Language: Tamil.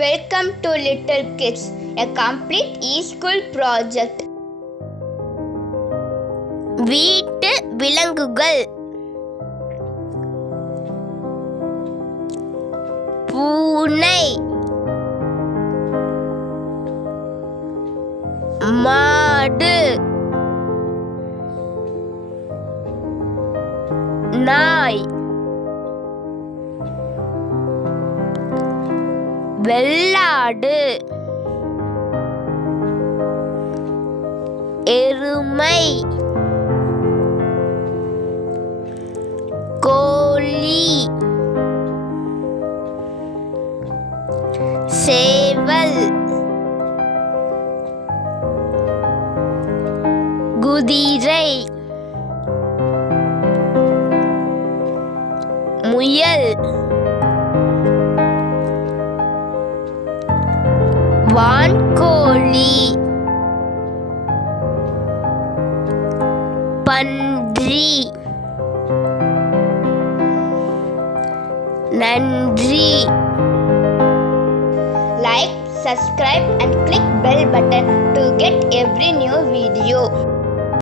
Welcome to Little Kids, a complete e-school project. வீட்டு விலங்குகள். பூனை, மாடு, நாய், வெள்ளாடு, எருமை, கோழி, சேவல், குதிரை, முயல், வான்கோழி, பன்றி. நன்றி. Like, subscribe and click bell button to get every new video.